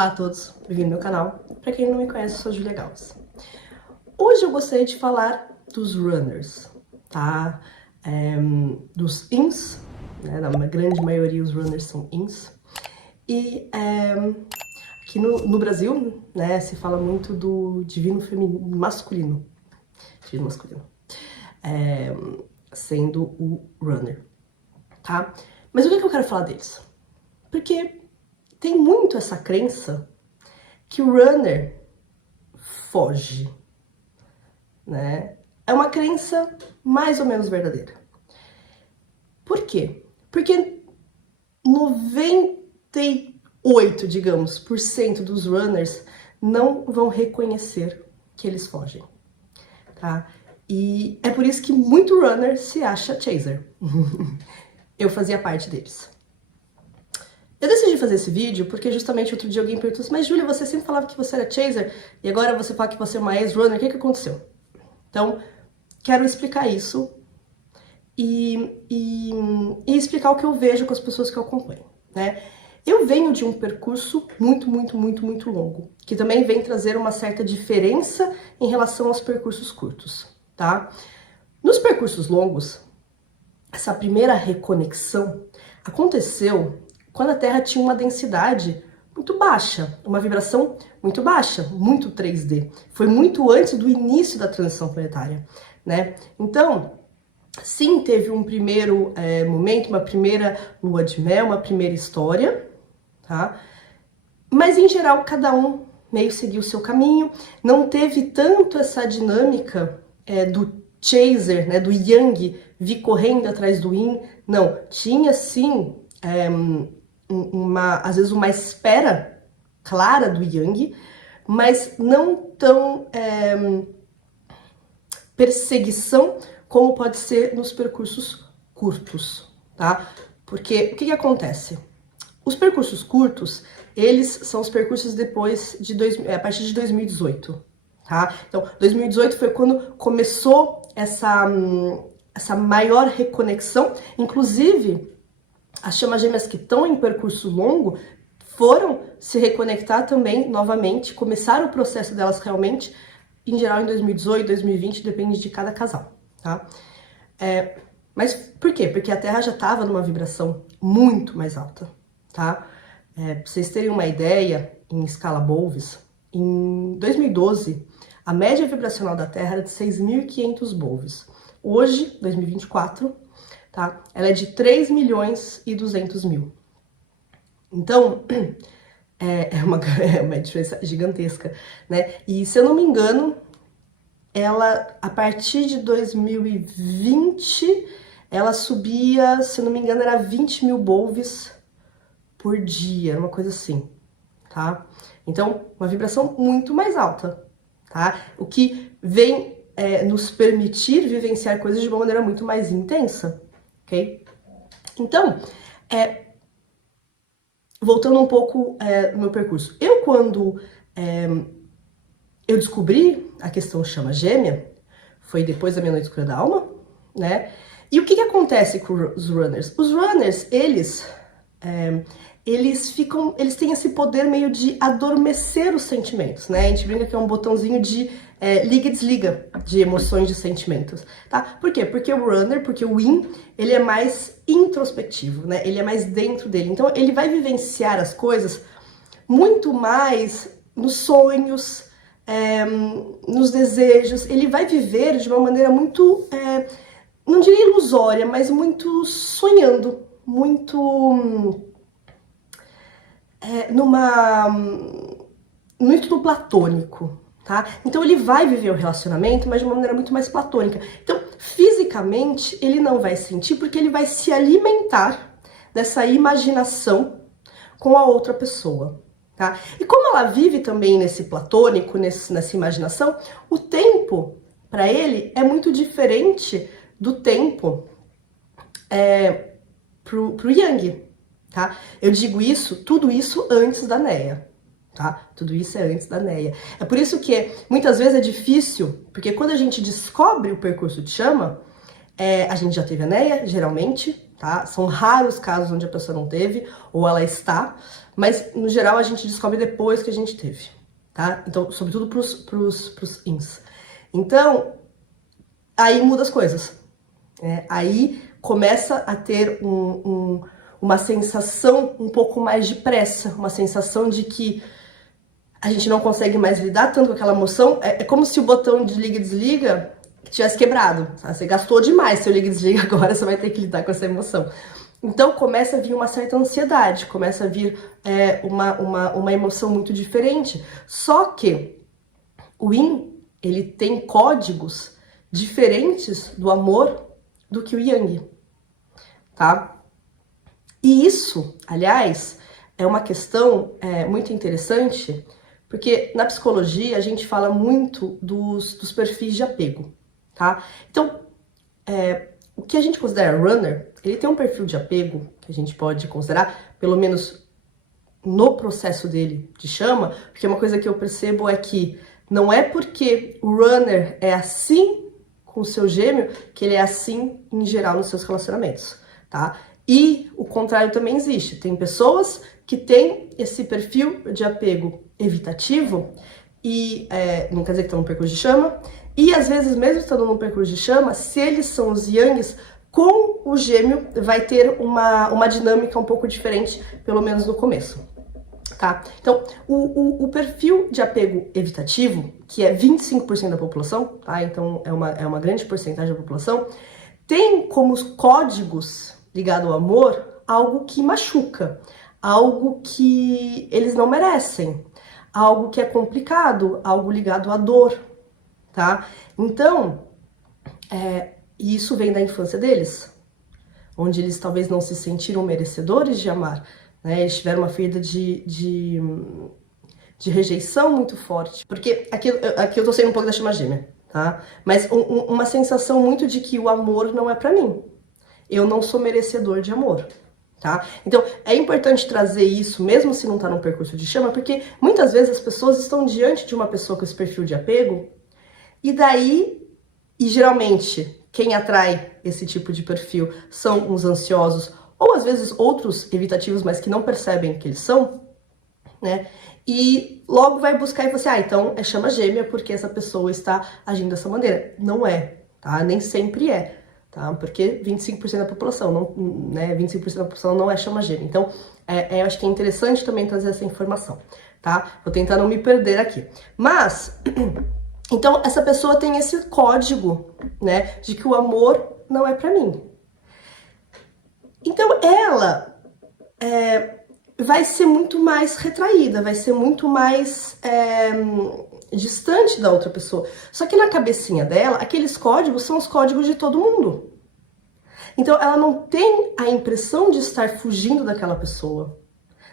Olá a todos, bem-vindo ao meu canal. Para quem não me conhece, eu sou a Julia Gauss. Hoje eu gostaria de falar dos runners, tá? Dos ins, né? Na grande maioria os runners são ins. E aqui no Brasil, né, se fala muito do divino feminino, masculino. Divino masculino. Sendo o runner, tá? Mas o que eu quero falar deles? Porque tem muito essa crença que o runner foge, né? É uma crença mais ou menos verdadeira. Por quê? Porque 98, digamos, por cento dos runners não vão reconhecer que eles fogem, tá? E é por isso que muito runner se acha chaser. Eu fazia parte deles. Eu decidi fazer esse vídeo porque justamente outro dia alguém perguntou assim, mas Júlia, você sempre falava que você era chaser e agora você fala que você é uma ex-runner, o que aconteceu? Então, quero explicar isso e explicar o que eu vejo com as pessoas que eu acompanho, né? Eu venho de um percurso muito longo, que também vem trazer uma certa diferença em relação aos percursos curtos, tá? Nos percursos longos, essa primeira reconexão aconteceu quando a Terra tinha uma densidade muito baixa, uma vibração muito baixa, muito 3D. Foi muito antes do início da transição planetária, né? Então, sim, teve um primeiro momento, uma primeira lua de mel, uma primeira história, tá? Mas, em geral, cada um meio seguiu o seu caminho. Não teve tanto essa dinâmica do chaser, né, do yang, vir correndo atrás do yin. Não, tinha, sim, às vezes uma espera clara do yang, mas não tão perseguição como pode ser nos percursos curtos, tá? Porque o que acontece? Os percursos curtos, eles são os percursos depois de a partir de 2018, tá? Então, 2018 foi quando começou essa maior reconexão, inclusive as chamas gêmeas que estão em percurso longo foram se reconectar também novamente, começaram o processo delas realmente, em geral em 2018, 2020, depende de cada casal, tá? Mas por quê? Porque a Terra já estava numa vibração muito mais alta, tá? Pra vocês terem uma ideia, em escala Bolves, em 2012, a média vibracional da Terra era de 6.500 Bolves. Hoje, 2024, tá? Ela é de 3.200.000. Então, é uma diferença gigantesca, né? E se eu não me engano, ela, a partir de 2020, ela subia, se eu não me engano, era 20.000 Bolves por dia, uma coisa assim, tá? Então, uma vibração muito mais alta, tá? O que vem nos permitir vivenciar coisas de uma maneira muito mais intensa, ok? Então, voltando um pouco no meu percurso. Quando eu descobri a questão chama gêmea, foi depois da Meia Noite Escura da Alma, né? E o que acontece com os runners? Os runners, eles têm esse poder meio de adormecer os sentimentos, né? A gente brinca que é um botãozinho de liga e desliga de emoções, de sentimentos, tá? Por quê? Porque o runner, porque o yin, ele é mais introspectivo, né? Ele é mais dentro dele. Então, ele vai vivenciar as coisas muito mais nos sonhos, nos desejos. Ele vai viver de uma maneira muito, não diria ilusória, mas muito sonhando, muito muito no platônico, tá? Então ele vai viver o relacionamento, mas de uma maneira muito mais platônica. Então, fisicamente, ele não vai sentir, porque ele vai se alimentar dessa imaginação com a outra pessoa, tá? E como ela vive também nesse platônico, nessa imaginação, o tempo, para ele, é muito diferente do tempo pro Yang, tá? Eu digo isso, tudo isso antes da Neia, tá? Tudo isso é antes da Neia. É por isso que muitas vezes é difícil, porque quando a gente descobre o percurso de chama, a gente já teve a Neia, geralmente, tá? São raros casos onde a pessoa não teve, ou ela está, Mas, no geral, a gente descobre depois que a gente teve, tá? Então, sobretudo pros ins. Então, aí muda as coisas. Aí começa a ter uma sensação um pouco mais de pressa, uma sensação de que a gente não consegue mais lidar tanto com aquela emoção. É como se o botão de liga e desliga tivesse quebrado. Tá? Você gastou demais seu liga e desliga, agora você vai ter que lidar com essa emoção. Então começa a vir uma certa ansiedade, começa a vir uma emoção muito diferente. Só que o yin, ele tem códigos diferentes do amor do que o yang, tá? E isso, aliás, é uma questão muito interessante, porque na psicologia a gente fala muito dos perfis de apego, tá? Então, o que a gente considera runner, ele tem um perfil de apego que a gente pode considerar, pelo menos no processo dele de chama, porque uma coisa que eu percebo é que não é porque o runner é assim com o seu gêmeo que ele é assim em geral nos seus relacionamentos, tá? E o contrário também existe. Tem pessoas que têm esse perfil de apego evitativo e não quer dizer que estão no percurso de chama, e às vezes mesmo estando no percurso de chama, se eles são os yangs, com o gêmeo vai ter uma dinâmica um pouco diferente, pelo menos no começo. Tá? Então, o perfil de apego evitativo, que é 25% da população, tá? Então é uma grande porcentagem da população, tem como códigos ligados ao amor algo que machuca, algo que eles não merecem, algo que é complicado, algo ligado à dor, tá? Então, isso vem da infância deles, onde eles talvez não se sentiram merecedores de amar, né? Eles tiveram uma ferida de rejeição muito forte. Porque aqui eu tô saindo um pouco da chama gêmea, tá? Mas uma sensação muito de que o amor não é pra mim. Eu não sou merecedor de amor, tá? Então, é importante trazer isso, mesmo se não tá num percurso de chama, porque muitas vezes as pessoas estão diante de uma pessoa com esse perfil de apego, e geralmente, quem atrai esse tipo de perfil são os ansiosos, ou às vezes outros evitativos, mas que não percebem que eles são, né? E logo vai buscar e fala assim, então é chama gêmea porque essa pessoa está agindo dessa maneira. Não é, tá? Nem sempre é, tá? Porque 25% da população, não, né? 25% da população não é chama gêmea. Então, eu acho que é interessante também trazer essa informação, tá? Vou tentar não me perder aqui. Mas, então, essa pessoa tem esse código, né? De que o amor não é pra mim. Então, ela vai ser muito mais retraída, vai ser muito mais distante da outra pessoa. Só que na cabecinha dela, aqueles códigos são os códigos de todo mundo. Então, ela não tem a impressão de estar fugindo daquela pessoa.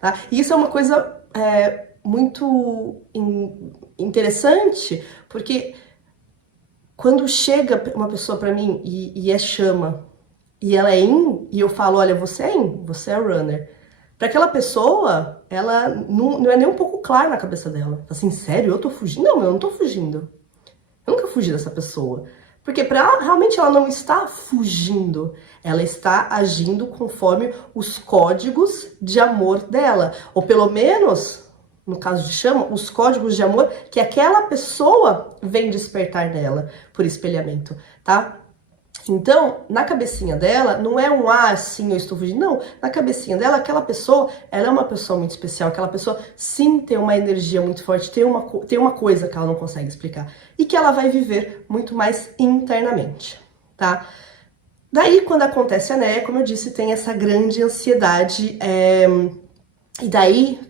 Tá? E isso é uma coisa muito interessante, porque quando chega uma pessoa pra mim e é chama, e ela é in, e eu falo, olha, você é in, você é runner. Para aquela pessoa, ela não é nem um pouco claro na cabeça dela. Assim, sério, eu tô fugindo? Não, eu não tô fugindo. Eu nunca fugi dessa pessoa. Porque para ela, realmente ela não está fugindo. Ela está agindo conforme os códigos de amor dela. Ou pelo menos, no caso de chama, os códigos de amor que aquela pessoa vem despertar nela por espelhamento, tá? Então, na cabecinha dela, não é sim, eu estou fugindo. Não, na cabecinha dela, aquela pessoa, ela é uma pessoa muito especial. Aquela pessoa, sim, tem uma energia muito forte, tem uma coisa que ela não consegue explicar. E que ela vai viver muito mais internamente, tá? Daí, quando acontece a NEA, como eu disse, tem essa grande ansiedade. E daí,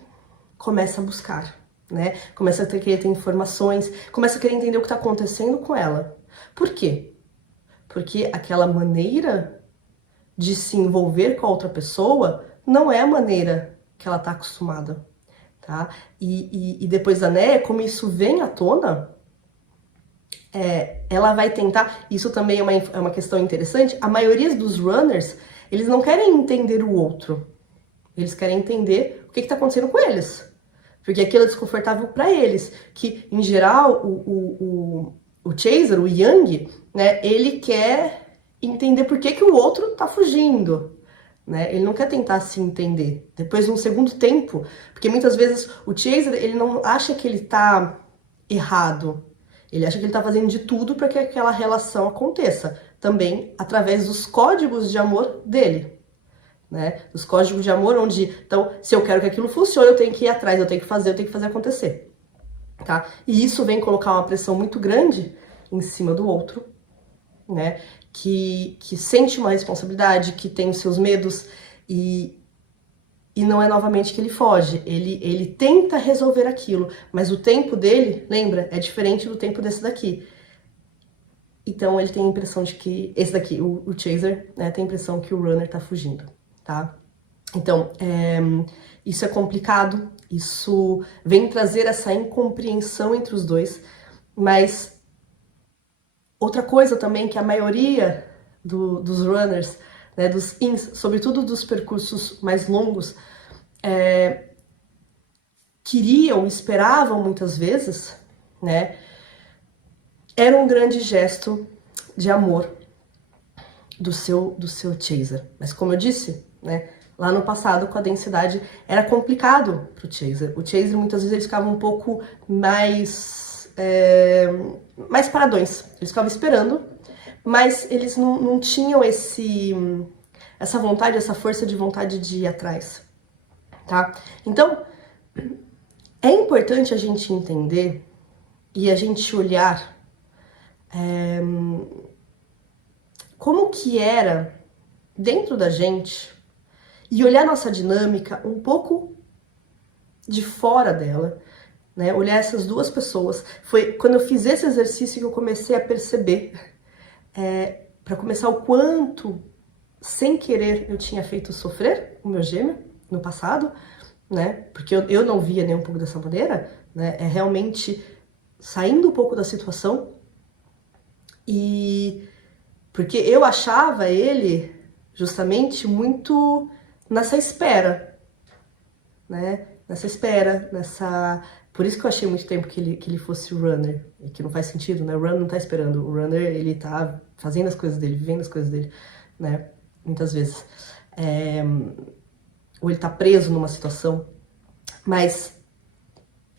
começa a buscar, né? Começa a querer ter informações, começa a querer entender o que está acontecendo com ela. Por quê? Porque aquela maneira de se envolver com a outra pessoa não é a maneira que ela está acostumada, tá? E depois da NEA, como isso vem à tona, ela vai tentar... Isso também é uma questão interessante. A maioria dos runners, eles não querem entender o outro. Eles querem entender o que está acontecendo com eles. Porque aquilo é desconfortável para eles. Que, em geral, o chaser, o yang, né, ele quer entender por que o outro tá fugindo, né? Ele não quer tentar se entender. Depois, num segundo tempo, porque muitas vezes o chaser, ele não acha que ele tá errado. Ele acha que ele tá fazendo de tudo para que aquela relação aconteça. Também através dos códigos de amor dele, né? Dos códigos de amor onde, então, se eu quero que aquilo funcione, eu tenho que ir atrás, eu tenho que fazer acontecer, tá? E isso vem colocar uma pressão muito grande em cima do outro, né? Que sente uma responsabilidade, que tem os seus medos e não é novamente que ele foge, ele tenta resolver aquilo, mas o tempo dele, lembra, é diferente do tempo desse daqui. Então ele tem a impressão de que, esse daqui, o chaser, né, tem a impressão que o runner tá fugindo, tá? Então, isso é complicado, isso vem trazer essa incompreensão entre os dois, mas outra coisa também que a maioria dos runners, né, dos ins, sobretudo dos percursos mais longos, queriam, esperavam muitas vezes, né, era um grande gesto de amor do seu chaser. Mas como eu disse, né, lá no passado com a densidade era complicado para o chaser. O chaser muitas vezes eles ficavam um pouco mais paradões. Eles ficavam esperando, mas eles não tinham essa vontade, essa força de vontade de ir atrás, tá? Então, é importante a gente entender e a gente olhar como que era dentro da gente e olhar nossa dinâmica um pouco de fora dela, né? Olhar essas duas pessoas. Foi quando eu fiz esse exercício que eu comecei a perceber, para começar, o quanto, sem querer, eu tinha feito sofrer o meu gêmeo no passado, né? Porque eu não via nem um pouco dessa maneira, né? É realmente saindo um pouco da situação. E porque eu achava ele justamente muito nessa espera, né? Nessa espera, por isso que eu achei muito tempo que ele fosse o runner, e que não faz sentido, né? O runner não tá esperando, o runner, ele tá fazendo as coisas dele, vivendo as coisas dele, né? Muitas vezes. Ou ele tá preso numa situação. Mas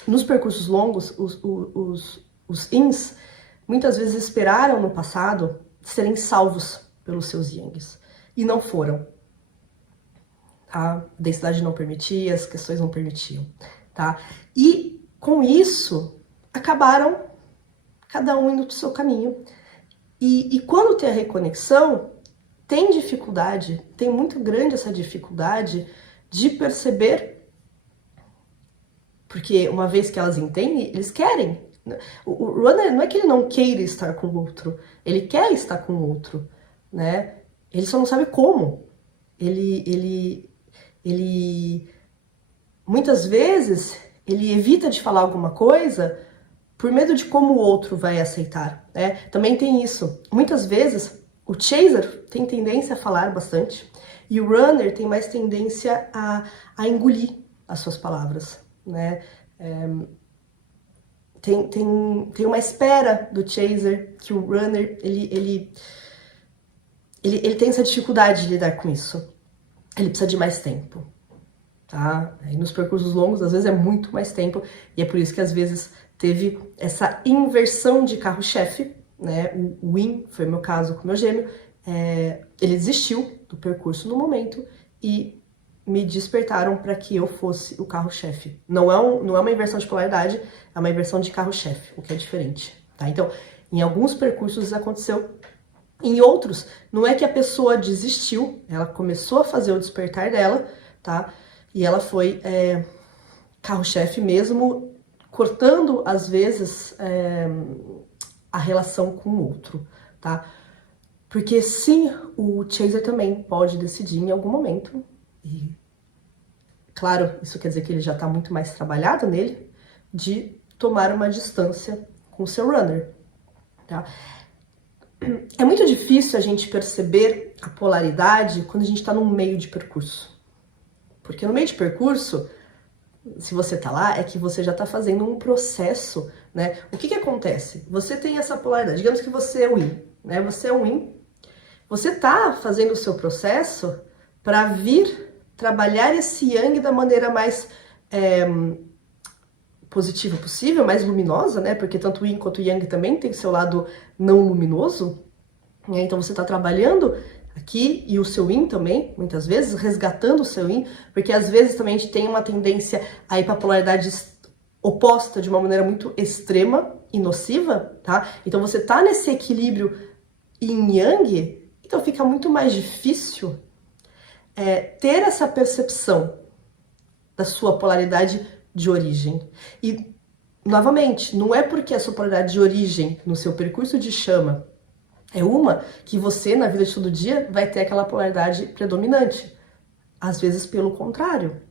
nos percursos longos, os ins muitas vezes esperaram no passado serem salvos pelos seus yangs e não foram. Tá? A densidade não permitia, as questões não permitiam. Tá? E com isso acabaram cada um indo para o seu caminho. E quando tem a reconexão, tem dificuldade, tem muito grande essa dificuldade de perceber, porque uma vez que elas entendem, eles querem. O runner não é que ele não queira estar com o outro, ele quer estar com o outro, né? Ele só não sabe como. Ele muitas vezes ele evita de falar alguma coisa por medo de como o outro vai aceitar, né? Também tem isso. Muitas vezes o chaser tem tendência a falar bastante e o runner tem mais tendência a engolir as suas palavras, né? Tem uma espera do chaser que o runner, ele tem essa dificuldade de lidar com isso. Ele precisa de mais tempo, tá? E nos percursos longos, às vezes, é muito mais tempo. E é por isso que, às vezes, teve essa inversão de carro-chefe, né? O win, foi o meu caso com o meu gêmeo. Ele desistiu do percurso no momento e me despertaram para que eu fosse o carro-chefe. Não é uma inversão de polaridade, é uma inversão de carro-chefe, o que é diferente, tá? Então, em alguns percursos isso aconteceu, em outros, não é que a pessoa desistiu, ela começou a fazer o despertar dela, tá? E ela foi carro-chefe mesmo, cortando, às vezes, a relação com o outro, tá? Porque sim, o chaser também pode decidir em algum momento. E, claro, isso quer dizer que ele já está muito mais trabalhado nele, de tomar uma distância com o seu runner, tá? É muito difícil a gente perceber a polaridade quando a gente está no meio de percurso. Porque no meio de percurso, se você tá lá, é que você já tá fazendo um processo, né? O que acontece? Você tem essa polaridade, digamos que você é o yin, né? Você é um yin, você tá fazendo o seu processo para vir trabalhar esse yang da maneira mais positiva possível, mais luminosa, né? Porque tanto o yin quanto o yang também tem seu lado não luminoso, né? Então você está trabalhando aqui e o seu yin também, muitas vezes, resgatando o seu yin, porque às vezes também a gente tem uma tendência a ir para a polaridade oposta de uma maneira muito extrema e nociva, tá? Então você tá nesse equilíbrio yin-yang, então fica muito mais difícil ter essa percepção da sua polaridade de origem. E, novamente, não é porque a sua polaridade de origem no seu percurso de chama é uma que você, na vida de todo dia, vai ter aquela polaridade predominante. Às vezes, pelo contrário,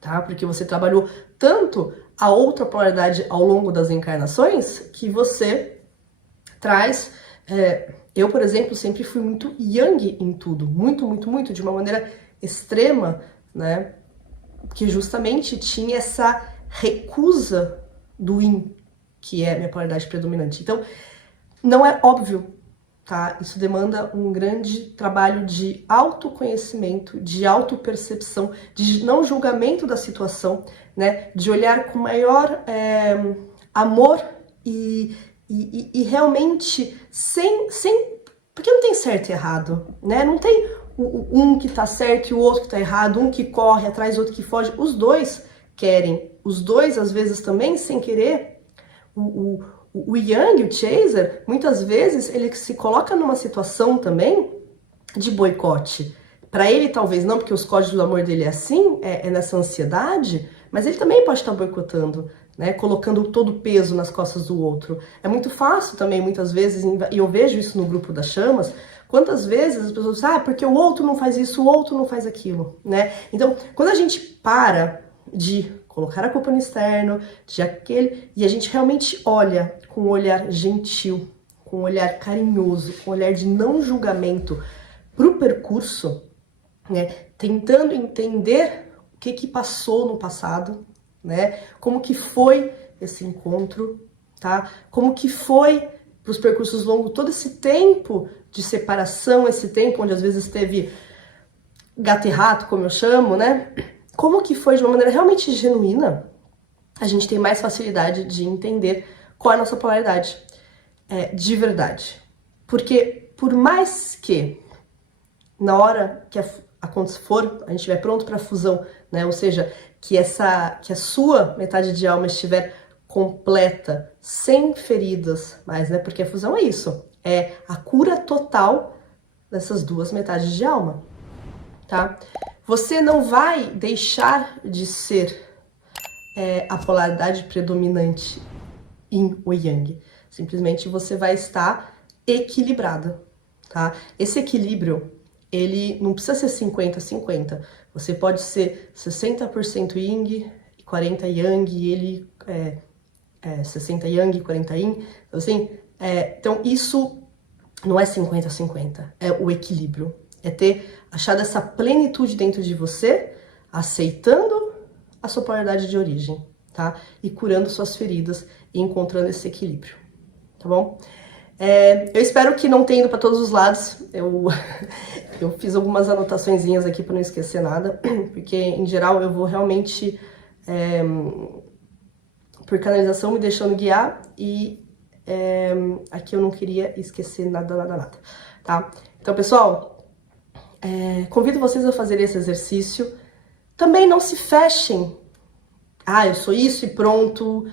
tá? Porque você trabalhou tanto a outra polaridade ao longo das encarnações que você traz... eu, por exemplo, sempre fui muito yang em tudo. Muito, muito, muito, de uma maneira extrema, né? Que justamente tinha essa recusa do yin, que é a minha polaridade predominante. Então, não é óbvio, tá? Isso demanda um grande trabalho de autoconhecimento, de autopercepção, de não julgamento da situação, né? De olhar com maior amor e realmente sem... Porque não tem certo e errado, né? Não tem um que tá certo e o outro que tá errado, um que corre atrás, outro que foge. Os dois querem, os dois, às vezes, também, sem querer. O yang, o chaser, muitas vezes, ele se coloca numa situação também de boicote. Para ele, talvez não, porque os códigos do amor dele é assim, é nessa ansiedade, mas ele também pode estar boicotando, né, colocando todo o peso nas costas do outro. É muito fácil também, muitas vezes, e eu vejo isso no grupo das chamas, quantas vezes as pessoas dizem, porque o outro não faz isso, o outro não faz aquilo, né? Então, quando a gente para de colocar a culpa no externo, e a gente realmente olha com um olhar gentil, com um olhar carinhoso, com um olhar de não julgamento pro percurso, né, tentando entender o que passou no passado, né? Como que foi esse encontro, tá? Como que foi para os percursos longos todo esse tempo de separação, esse tempo onde às vezes teve gato e rato, como eu chamo, né? Como que foi de uma maneira realmente genuína, a gente tem mais facilidade de entender qual é a nossa polaridade de verdade. Porque por mais que na hora que a gente estiver pronto para a fusão, né? Ou seja, que a sua metade de alma estiver completa, sem feridas mais, né? Porque a fusão é isso, é a cura total dessas duas metades de alma, tá? Você não vai deixar de ser a polaridade predominante yin ou yang. Simplesmente você vai estar equilibrada, tá? Esse equilíbrio, ele não precisa ser 50-50. Você pode ser 60% yin e 40 yang, e ele 60 yang e 40 yin. Então, assim, então isso não é 50-50, é o equilíbrio. É ter achado essa plenitude dentro de você, aceitando a sua polaridade de origem, tá? E curando suas feridas e encontrando esse equilíbrio, tá bom? Eu espero que não tenha ido para todos os lados. Eu fiz algumas anotaçõezinhas aqui para não esquecer nada, porque em geral eu vou realmente por canalização me deixando guiar e aqui eu não queria esquecer nada, tá? Então, pessoal, convido vocês a fazerem esse exercício. Também não se fechem. Eu sou isso e pronto.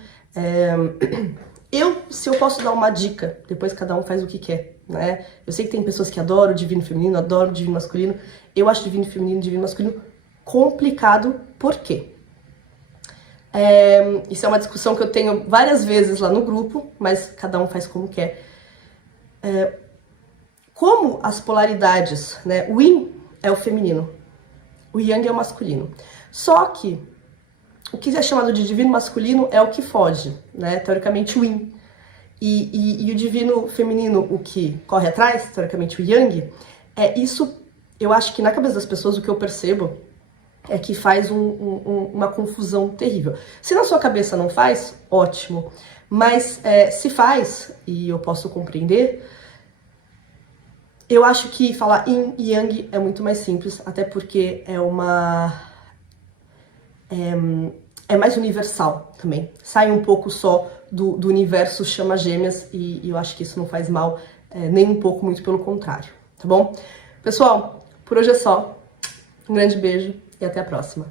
Se eu posso dar uma dica, depois cada um faz o que quer, né? Eu sei que tem pessoas que adoram o divino feminino, adoram o divino masculino. Eu acho divino feminino e divino masculino complicado. Por quê? Isso é uma discussão que eu tenho várias vezes lá no grupo, mas cada um faz como quer. Como as polaridades, né? O yin é o feminino, o yang é o masculino. Só que o que é chamado de divino masculino é o que foge, né? Teoricamente o yin. E o divino feminino, o que corre atrás, teoricamente o yang, isso, eu acho que na cabeça das pessoas o que eu percebo é que faz uma confusão terrível. Se na sua cabeça não faz, ótimo. Mas se faz, e eu posso compreender, Eu acho que falar yin e yang é muito mais simples, até porque é mais universal também. Sai um pouco só do universo chama gêmeas e eu acho que isso não faz mal nem um pouco, muito pelo contrário, tá bom? Pessoal, por hoje é só. Um grande beijo e até a próxima.